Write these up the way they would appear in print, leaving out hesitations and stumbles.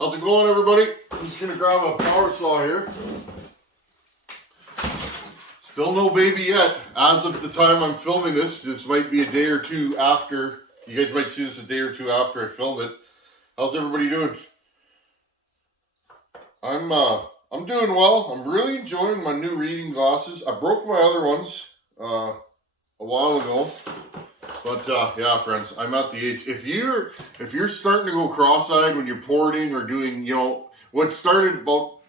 How's it going, everybody? I'm just going to grab a power saw here. Still no baby yet. As of the time I'm filming this might be a day or two after. You guys might see this a day or two after I film it. How's everybody doing? I'm doing well. I'm really enjoying my new reading glasses. I broke my other ones a while ago. But yeah, friends, I'm at the age. If you're starting to go cross-eyed when you're porting or doing, what started about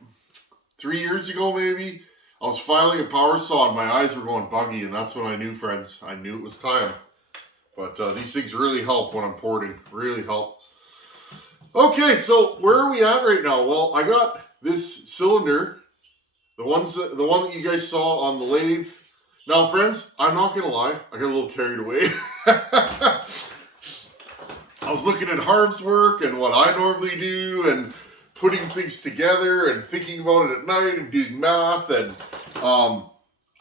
3 years ago maybe, I was filing a power saw and my eyes were going buggy, and that's when I knew, friends, I knew it was time. But these things really help when I'm porting, really help. Okay, so where are we at right now? Well, I got this cylinder, the one that you guys saw on the lathe. Now, friends, I'm not going to lie, I got a little carried away. I was looking at Harv's work and what I normally do and putting things together and thinking about it at night and doing math, and I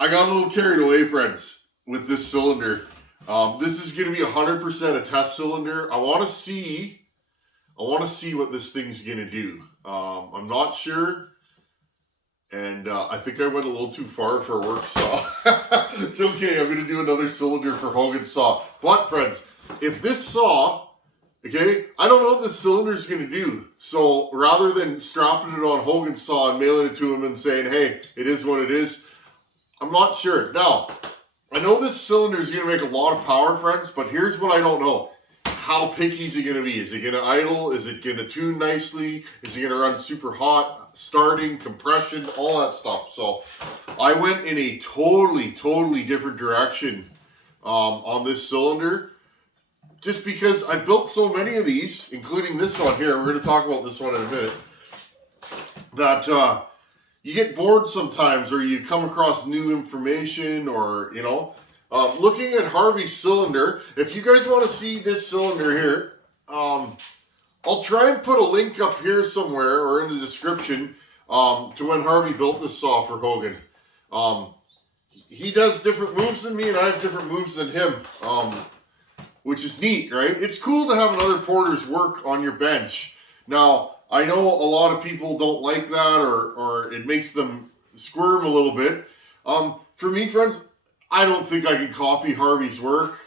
got a little carried away, friends, with this cylinder. This is going to be 100% a test cylinder. I want to see what this thing's going to do. I'm not sure. And I think I went a little too far for a work saw. It's okay, I'm going to do another cylinder for Hogan's saw. But friends, if this saw, okay, I don't know what this cylinder is going to do. So rather than strapping it on Hogan's saw and mailing it to him and saying, hey, it is what it is, I'm not sure. Now, I know this cylinder is going to make a lot of power, friends, but here's what I don't know. How picky is it going to be? Is it going to idle? Is it going to tune nicely? Is it going to run super hot? Starting, compression, all that stuff. So I went in a totally different direction on this cylinder. Just because I built so many of these, including this one here. We're going to talk about this one in a minute. That you get bored sometimes, or you come across new information, or, looking at Harvey's cylinder, if you guys want to see this cylinder here, I'll try and put a link up here somewhere or in the description to when Harvey built this saw for Hogan. He does different moves than me, and I have different moves than him, which is neat, right? It's cool to have another porter's work on your bench. Now, I know a lot of people don't like that, or it makes them squirm a little bit. For me, friends, I don't think I can copy Harvey's work.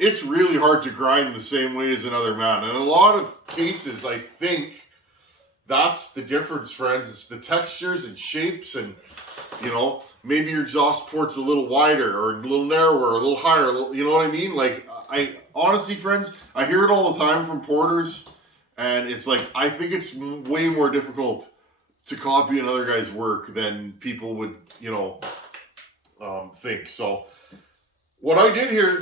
It's really hard to grind the same way as another man. In a lot of cases, I think that's the difference, friends. It's the textures and shapes, and, maybe your exhaust port's a little wider or a little narrower or a little higher. You know what I mean? Like, I honestly, friends, I hear it all the time from porters, and it's like, I think it's way more difficult to copy another guy's work than people would, think. So what I did here,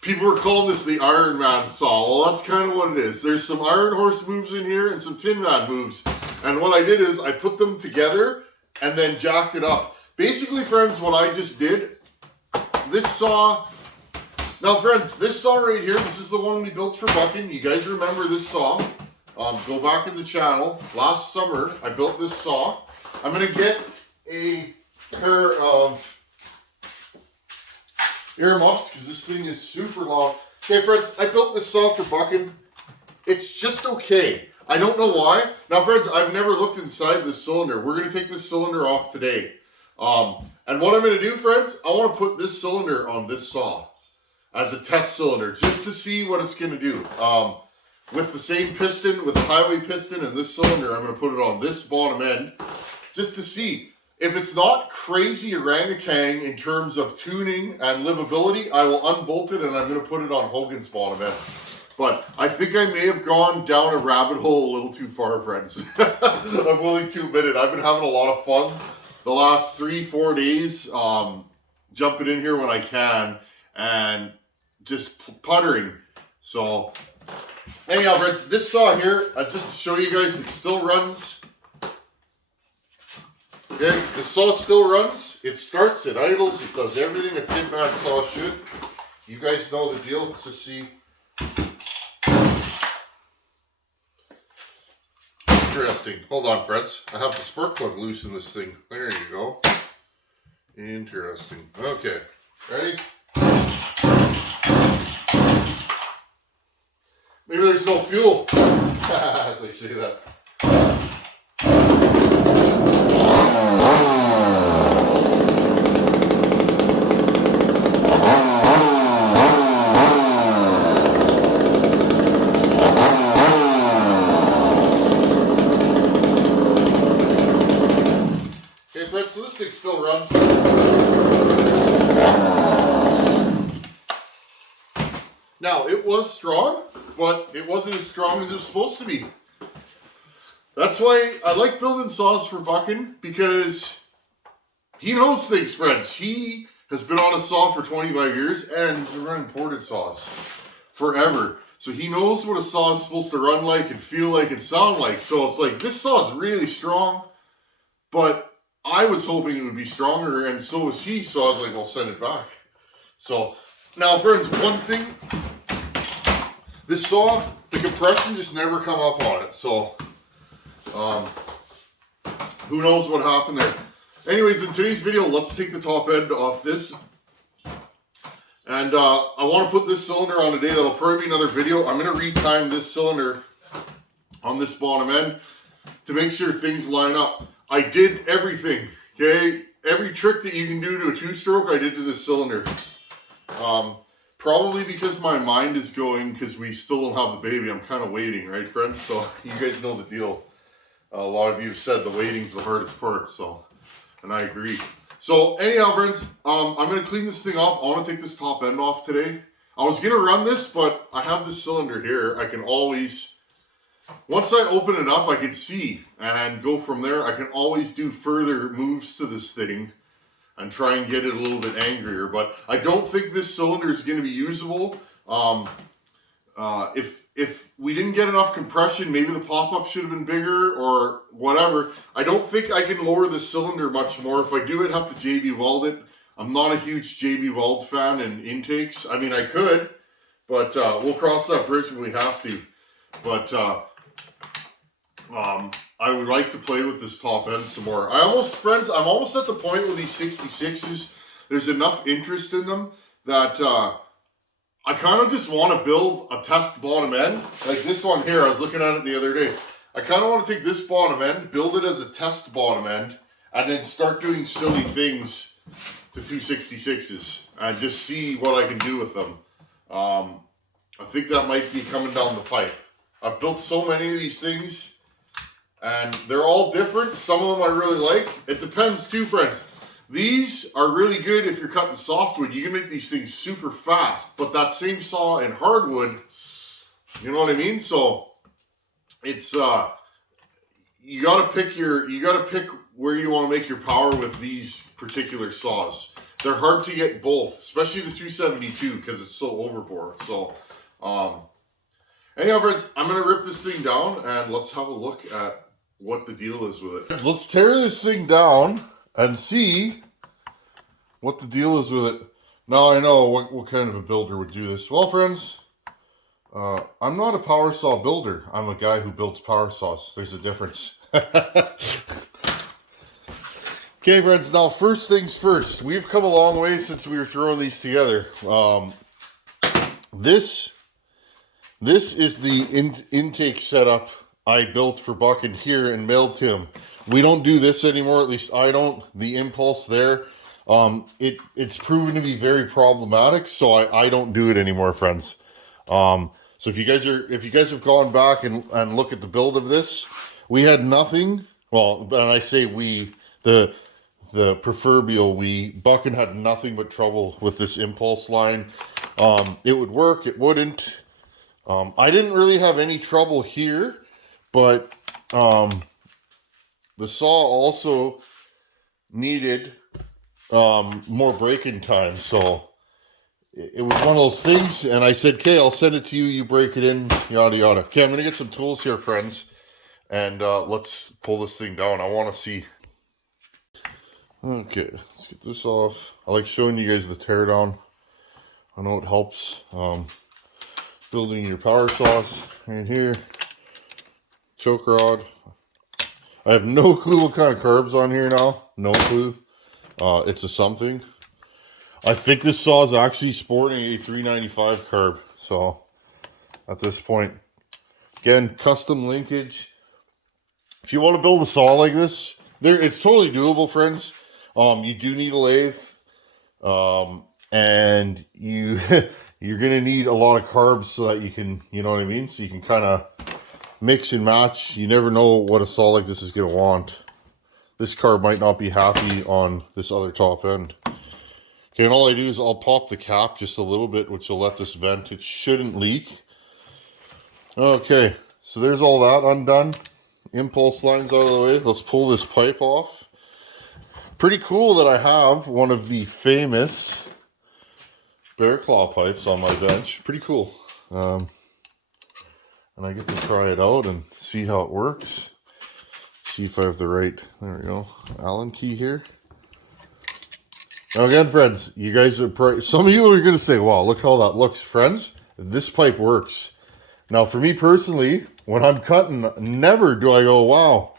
people were calling this the Iron Man saw. Well, that's kind of what it is. There's some Iron Horse moves in here and some Tin Man moves. And what I did is I put them together and then jacked it up. Basically, friends, what I just did, this saw, now friends, this saw right here, this is the one we built for Buckins. You guys remember this saw. Go back in the channel. Last summer, I built this saw. I'm going to get a pair of ear muffs because this thing is super long. Okay, friends, I built this saw for Buckins. It's just okay. I don't know why. Now, friends, I've never looked inside this cylinder. We're going to take this cylinder off today. And what I'm going to do, friends, I want to put this cylinder on this saw as a test cylinder just to see what it's going to do. With the same piston, with the highway piston and this cylinder, I'm going to put it on this bottom end just to see. If it's not crazy orangutan in terms of tuning and livability, I will unbolt it and I'm going to put it on Hogan's bottom end. But I think I may have gone down a rabbit hole a little too far, friends. I'm willing to admit it. I've been having a lot of fun the last 3-4 days, jumping in here when I can and just puttering. So anyhow, friends, this saw here, just to show you guys, it still runs. Okay, the saw still runs. It starts, it idles, it does everything a Tin Man saw should. You guys know the deal. Let's just see. Interesting. Hold on, friends. I have the spark plug loose in this thing. There you go. Interesting. Okay. Ready? Maybe there's no fuel. As I say that. So this thing still runs. Now, it was strong, but it wasn't as strong as it was supposed to be. That's why I like building saws for Buckin, because he knows things, friends. He has been on a saw for 25 years, and he's been running ported saws forever. So he knows what a saw is supposed to run like and feel like and sound like. So it's like, this saw is really strong, but I was hoping it would be stronger, and so was he, so I was like, I'll send it back. So, now friends, one thing, this saw, the compression just never come up on it, so, who knows what happened there. Anyways, in today's video, let's take the top end off this, and I want to put this cylinder on today. That'll probably be another video. I'm going to retime this cylinder on this bottom end to make sure things line up. I did everything, okay? Every trick that you can do to a two-stroke, I did to this cylinder. Probably because my mind is going, because we still don't have the baby. I'm kind of waiting, right, friends? So you guys know the deal. A lot of you have said the waiting's the hardest part, so, and I agree. So anyhow, friends, I'm going to clean this thing off. I want to take this top end off today. I was going to run this, but I have this cylinder here. I can always... Once I open it up, I can see and go from there. I can always do further moves to this thing and try and get it a little bit angrier. But I don't think this cylinder is going to be usable. If we didn't get enough compression, maybe the pop-up should have been bigger or whatever. I don't think I can lower the cylinder much more. If I do, I'd have to JB weld it. I'm not a huge JB weld fan in intakes. I mean, I could, but we'll cross that bridge when we have to. But I would like to play with this top end some more. Friends, I'm almost at the point with these 66s, there's enough interest in them that I kind of just want to build a test bottom end. Like this one here, I was looking at it the other day. I kind of want to take this bottom end, build it as a test bottom end, and then start doing silly things to 266s and just see what I can do with them. I think that might be coming down the pipe. I've built so many of these things, and they're all different. Some of them I really like. It depends too, friends. These are really good if you're cutting softwood. You can make these things super fast, but that same saw in hardwood, you know what I mean? So it's you gotta pick where you want to make your power with these particular saws. They're hard to get both, especially the 272 because it's so overbore. So anyhow, friends, I'm gonna rip this thing down and let's have a look at what the deal is with it. Let's tear this thing down and see what the deal is with it. Now I know what kind of a builder would do this. Well, friends, I'm not a power saw builder. I'm a guy who builds power saws. There's a difference. Okay, friends, now first things first. We've come a long way since we were throwing these together. This is the intake setup I built for Buckin here and mailed to him. We don't do this anymore, at least I don't. The impulse there, it's proven to be very problematic, so I don't do it anymore, friends. So if you guys have gone back and look at the build of this, we had nothing. Well, and I say we, the proverbial we, Buckin had nothing but trouble with this impulse line. It would work, it wouldn't. I didn't really have any trouble here, but the saw also needed more break-in time, so it was one of those things, and I said, okay, I'll send it to you, you break it in, yada yada. Okay, I'm going to get some tools here, friends, and let's pull this thing down. I want to see. Okay, let's get this off. I like showing you guys the teardown. I know it helps. Building your power saws right here. Choke rod. I have no clue what kind of carbs on here now. No clue. It's a something. I think this saw is actually sporting a 395 carb. So at this point, again, custom linkage. if you want to build a saw like this, it's totally doable, friends. You do need a lathe, and you you're gonna need a lot of carbs so that you can, you know what I mean, so you can kind of mix and match. You never know what a saw like this is gonna want. This carb might not be happy on this other top end. Okay, and all I do is I'll pop the cap just a little bit, which will let this vent. It shouldn't leak. Okay, so there's all that undone. Impulse lines out of the way. Let's pull this pipe off. Pretty cool that I have one of the famous bear claw pipes on my bench. Pretty cool. And I get to try it out and see how it works. See if I have the right, there we go, Allen key here. Now again, friends, you guys are probably, some of you are going to say, wow, look how that looks. Friends, this pipe works. Now for me personally, when I'm cutting, never do I go, wow,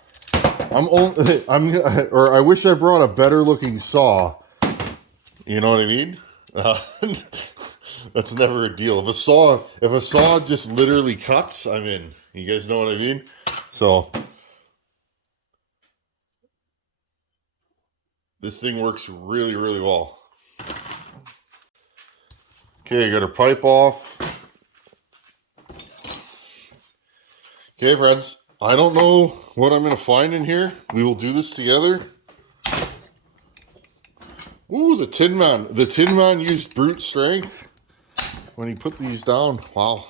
or I wish I brought a better looking saw. You know what I mean? That's never a deal. If a saw just literally cuts, I'm in. You guys know what I mean? So this thing works really, really well. Okay, I got our pipe off. Okay, friends, I don't know what I'm going to find in here. We will do this together. Ooh, the Tin Man. The Tin Man used brute strength when he put these down. Wow.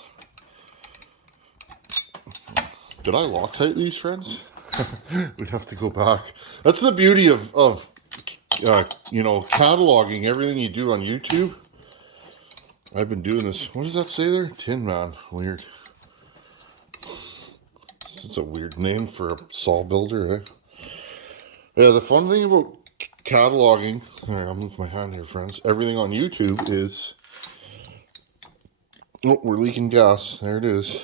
Did I Loctite these, friends? We'd have to go back. That's the beauty of you know, cataloging everything you do on YouTube. I've been doing this. What does that say there? Tin Man. Weird. It's a weird name for a saw builder, eh? Yeah, the fun thing about cataloging, I'll move my hand here, friends. Everything on YouTube is, oh, we're leaking gas. There it is.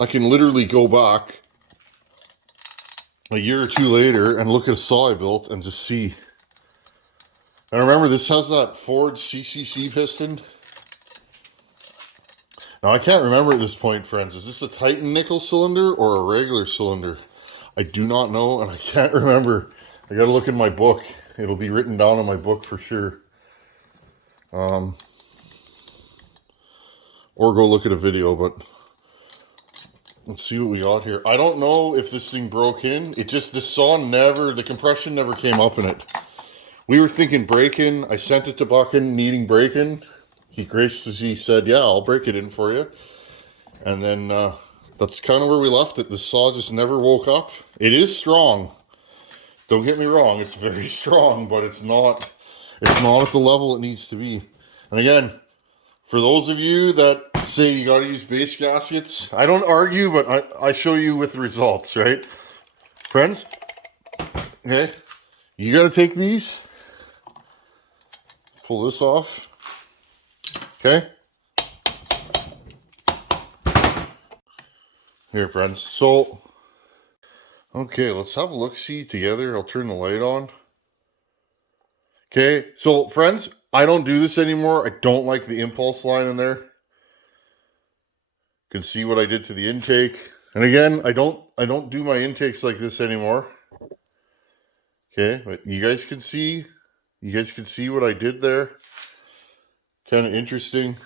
I can literally go back a year or two later and look at a saw I built and just see. And remember, this has that Ford CCC piston. Now, I can't remember at this point, friends. Is this a Titan nickel cylinder or a regular cylinder? I do not know, and I can't remember. I gotta look in my book. It'll be written down in my book for sure. Or go look at a video, but let's see what we got here. I don't know if this thing broke in. This saw the compression never came up in it. We were thinking break-in. I sent it to Buckins needing break-in. He graciously said, yeah, I'll break it in for you. And then that's kind of where we left it. The saw just never woke up. It is strong. Don't get me wrong. It's very strong, but it's not at the level it needs to be. And again, for those of you that say you got to use base gaskets, I don't argue, but I show you with results, right? Friends, okay, you got to take these. Pull this off. Okay. Here, friends. So, okay, let's have a look-see together. I'll turn the light on. Okay, so friends, I don't do this anymore. I don't like the impulse line in there. You can see what I did to the intake. And again, I don't do my intakes like this anymore. Okay, but you guys can see what I did there. Kind of interesting.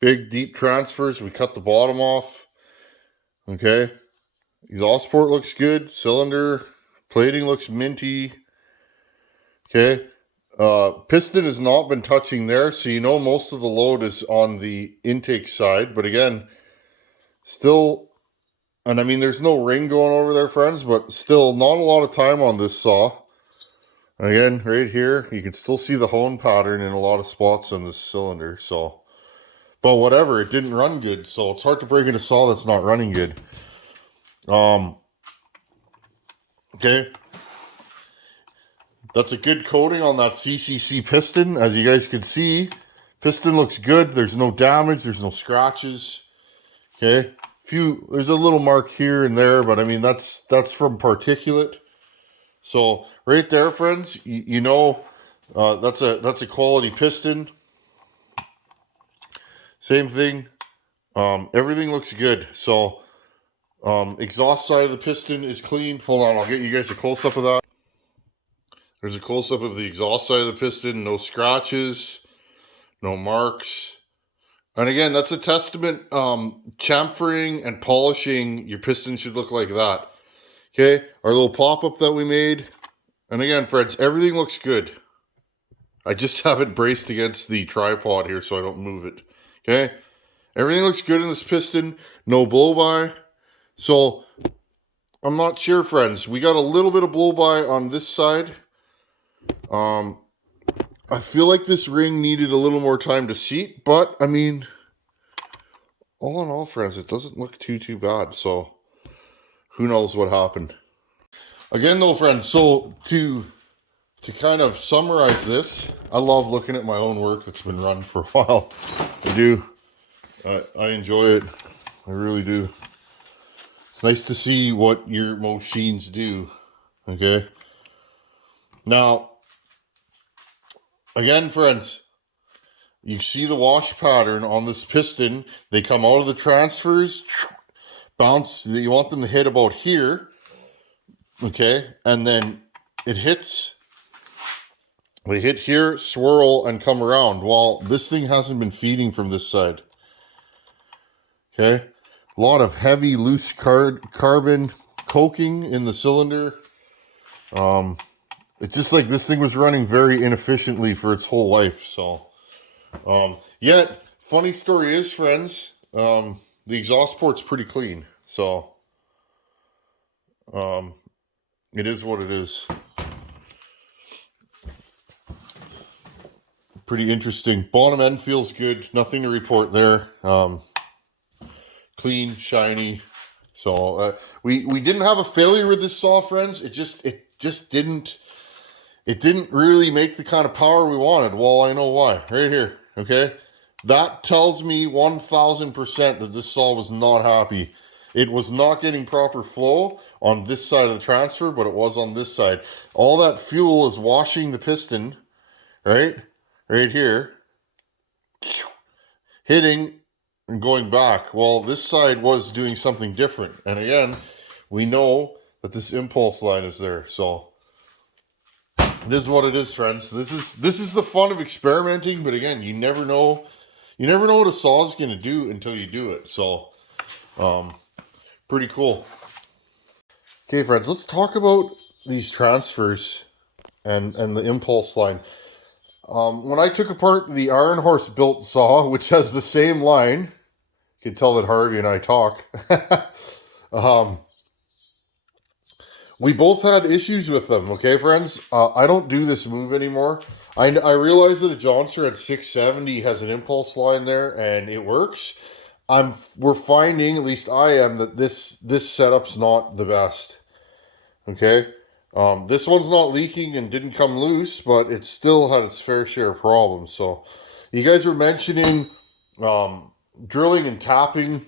Big deep transfers. We cut the bottom off. Okay. Exhaust port looks good. Cylinder plating looks minty. Okay. Piston has not been touching there, so you know most of the load is on the intake side. But again, still, and I mean, there's no ring going over there, friends, but still not a lot of time on this saw. And again, right here, you can still see the hone pattern in a lot of spots on this cylinder. So, but whatever, it didn't run good. So it's hard to break in a saw that's not running good. Okay. That's a good coating on that CCC piston. As you guys can see, piston looks good. There's no damage. There's no scratches. Okay. There's a little mark here and there, but I mean, that's from particulate. So right there, friends, you know, that's a quality piston. Same thing Everything looks good. So exhaust side of the piston is clean. Hold on, I'll get you guys a close-up of that. There's a close-up of the exhaust side of the piston. No scratches, no marks. And again, that's a testament. Chamfering and polishing your piston should look like that. Okay, our little pop-up that we made. And again, friends, everything looks good. I just have it braced against the tripod here so I don't move it. Okay, everything looks good in this piston. No blow-by. So, I'm not sure, friends. We got a little bit of blow-by on this side. I feel like this ring needed a little more time to seat, but, I mean, all in all, friends, it doesn't look too bad, so who knows what happened. Again, though, friends, so to kind of summarize this, I love looking at my own work that's been run for a while. I do. I enjoy it. I really do. It's nice to see what your machines do, okay? Now, again, friends, you see the wash pattern on this piston. They come out of the transfers, bounce. You want them to hit about here, okay? And then it hits, they hit here, swirl, and come around. Well, this thing hasn't been feeding from this side, okay? A lot of heavy, loose carbon coking in the cylinder. It's just like this thing was running very inefficiently for its whole life. So, yet, funny story is, friends, the exhaust port's pretty clean. So, it is what it is. Pretty interesting. Bottom end feels good. Nothing to report there. Clean, shiny. So, we didn't have a failure with this saw, friends. It just didn't really make the kind of power we wanted. Well, I know why. Right here, okay? That tells me 1000% that this saw was not happy. It was not getting proper flow on this side of the transfer, but it was on this side. All that fuel is washing the piston, right? Right here. Hitting and going back. Well, this side was doing something different. And again, we know that this impulse line is there, so it is what it is, friends. This is the fun of experimenting, but again, you never know what a saw is going to do until you do it. So, pretty cool. Okay, friends, let's talk about these transfers and the impulse line. When I took apart the Iron Horse built saw, which has the same line, you can tell that Harvey and I talk. We both had issues with them, okay, friends? I don't do this move anymore. I realize that a Johnster at 670 has an impulse line there, and it works. We're finding, at least I am, that this setup's not the best, okay? This one's not leaking and didn't come loose, but it still had its fair share of problems. So, you guys were mentioning drilling and tapping,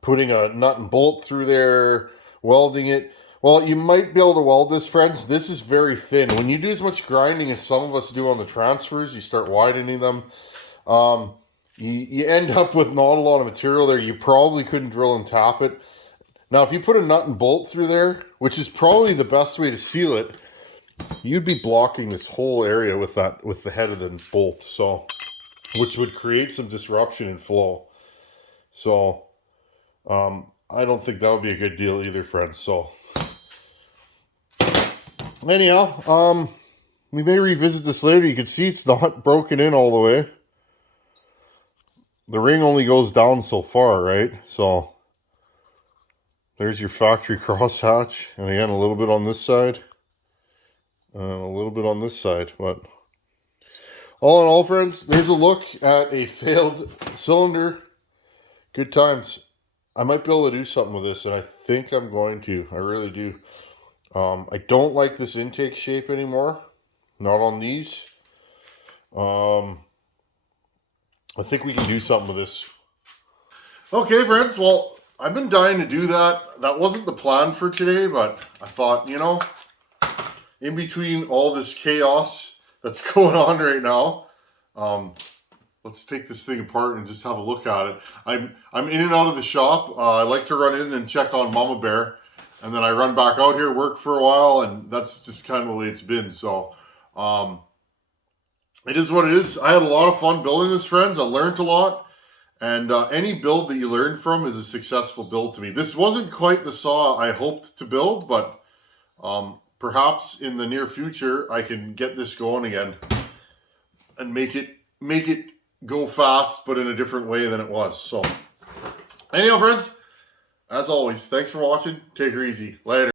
putting a nut and bolt through there, welding it. Well, you might be able to weld this, friends. This is very thin. When you do as much grinding as some of us do on the transfers, you start widening them. You end up with not a lot of material there. You probably couldn't drill and tap it. Now, if you put a nut and bolt through there, which is probably the best way to seal it, you'd be blocking this whole area with the head of the bolt, so which would create some disruption in flow. So, I don't think that would be a good deal either, friends. So, anyhow, we may revisit this later. You can see it's not broken in all the way. The ring only goes down so far, right? So, there's your factory crosshatch. And again, a little bit on this side. A little bit on this side. But all in all, friends, there's a look at a failed cylinder. Good times. I might be able to do something with this, and I think I'm going to. I really do. I don't like this intake shape anymore. Not on these. I think we can do something with this. Okay, friends. Well, I've been dying to do that. That wasn't the plan for today, but I thought, in between all this chaos that's going on right now, let's take this thing apart and just have a look at it. I'm in and out of the shop. I like to run in and check on Mama Bear, and then I run back out here, work for a while, and that's just kind of the way it's been. So it is what it is. I had a lot of fun building this, friends. I learned a lot, and any build that you learn from is a successful build to me. This wasn't quite the saw I hoped to build, but perhaps in the near future I can get this going again and make it go fast, but in a different way than it was. So anyhow, friends, as always, thanks for watching. Take her easy. Later.